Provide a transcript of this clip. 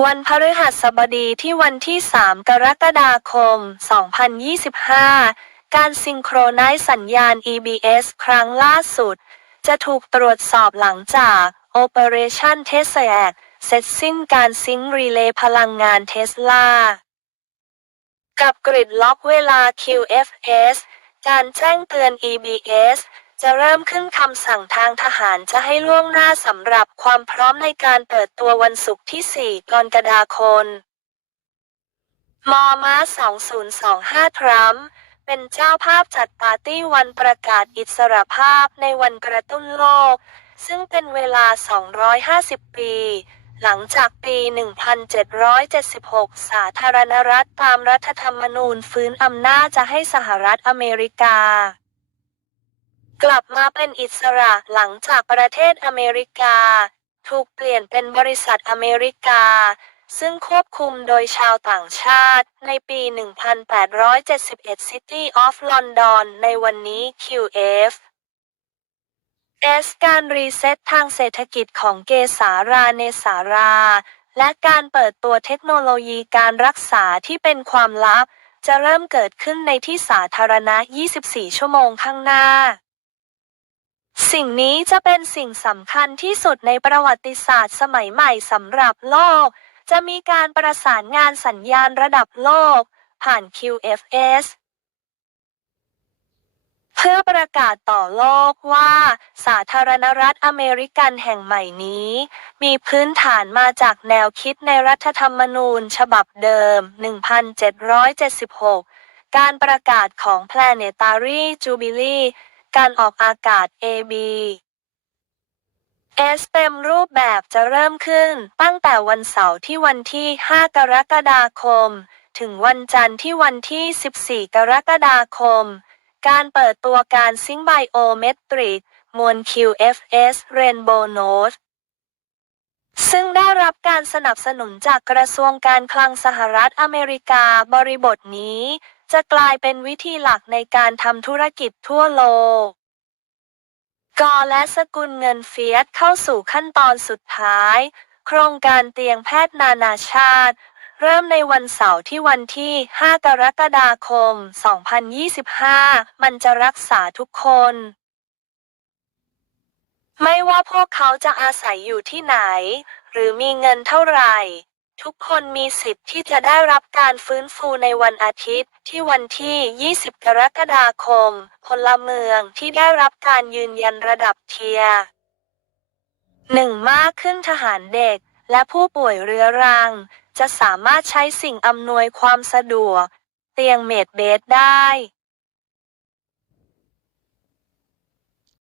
วันพฤหัสบดีที่วันที่ 3 กรกฎาคม 2025 การซิงโครไนซ์สัญญาณ EBS ครั้งล่าสุด จะถูกตรวจสอบหลังจาก Operation t e s l a เสร็จสิ้นการซิงค์รีเลย์พลังงานเทสลา กับกริดล็อกเวลา QFS การแจ้งเตือน EBS จะเริ่มขึ้นคำสั่งทางทหารจะให้ล่วงหน้าสำหรับความพร้อมในการเปิดตัววันศุกร์ที่ 4 กรกฎาคม มอม้า 2025 ทรัมป์เป็นเจ้าภาพจัดปาร์ตี้วันประกาศอิสรภาพในวันกระตุ้นโลก ซึ่งเป็นเวลา 250 ปี หลังจากปี 1776 สาธารณรัฐตามรัฐธรรมนูญฟื้นอำนาจจะให้สหรัฐอเมริกา กลับมาเป็นอิสระหลังจากประเทศอเมริกา ถูกเปลี่ยนเป็นบริษัทอเมริกา ซึ่งควบคุมโดยชาวต่างชาติ ในปี 1871 City of London ในวันนี้ QF S การรีเซ็ตทางเศรษฐกิจของเกสาราเนสารา และการเปิดตัวเทคโนโลยีการรักษาที่เป็นความลับ จะเริ่มเกิดขึ้นในที่สาธารณะ 24 ชั่วโมงข้างหน้า สิ่งนี้จะเป็นสิ่งสำคัญที่สุดในประวัติศาสตร์สมัยใหม่สำหรับโลก จะมีการประสานงานสัญญาณระดับโลก ผ่าน QFS เพื่อประกาศต่อโลกว่า สาธารณรัฐอเมริกันแห่งใหม่นี้ มีพื้นฐานมาจากแนวคิดในรัฐธรรมนูญฉบับเดิม 1776 การประกาศของ Planetary Jubilee การออกอากาศ AB S เต็มรูปแบบจะเริ่มขึ้น ตั้งแต่วันเสาร์ที่วันที่ 5 กรกฎาคม ถึงวันจันทร์ที่วันที่ 14 กรกฎาคม การเปิดตัวการซิงไบโอเมตริกมวล QFS Rainbow Note ซึ่งได้รับการสนับสนุนจากกระทรวงการคลังสหรัฐอเมริกาบริบทนี้ จะกลายเป็นวิธีหลักในการทำธุรกิจทั่วโลก กอและสกุลเงินเฟียสเข้าสู่ขั้นตอนสุดท้าย โครงการเตียงแพทย์นานาชาติ เริ่มในวันเสาร์ที่วันที่ 5 กรกฎาคม 2025 มันจะรักษาทุกคน ไม่ว่าพวกเขาจะอาศัยอยู่ที่ไหน หรือมีเงินเท่าไหร่ ทุกคนมีสิทธิ์ที่จะได้รับการฟื้นฟูในวันอาทิตย์ ที่วันที่ 20 กรกฎาคม พลเมืองที่ได้รับการยืนยันระดับเทียร์หนึ่งมากขึ้นทหารเด็ก และผู้ป่วยเรื้อรัง จะสามารถใช้สิ่งอำนวยความสะดวก เตียงเมดเบสได้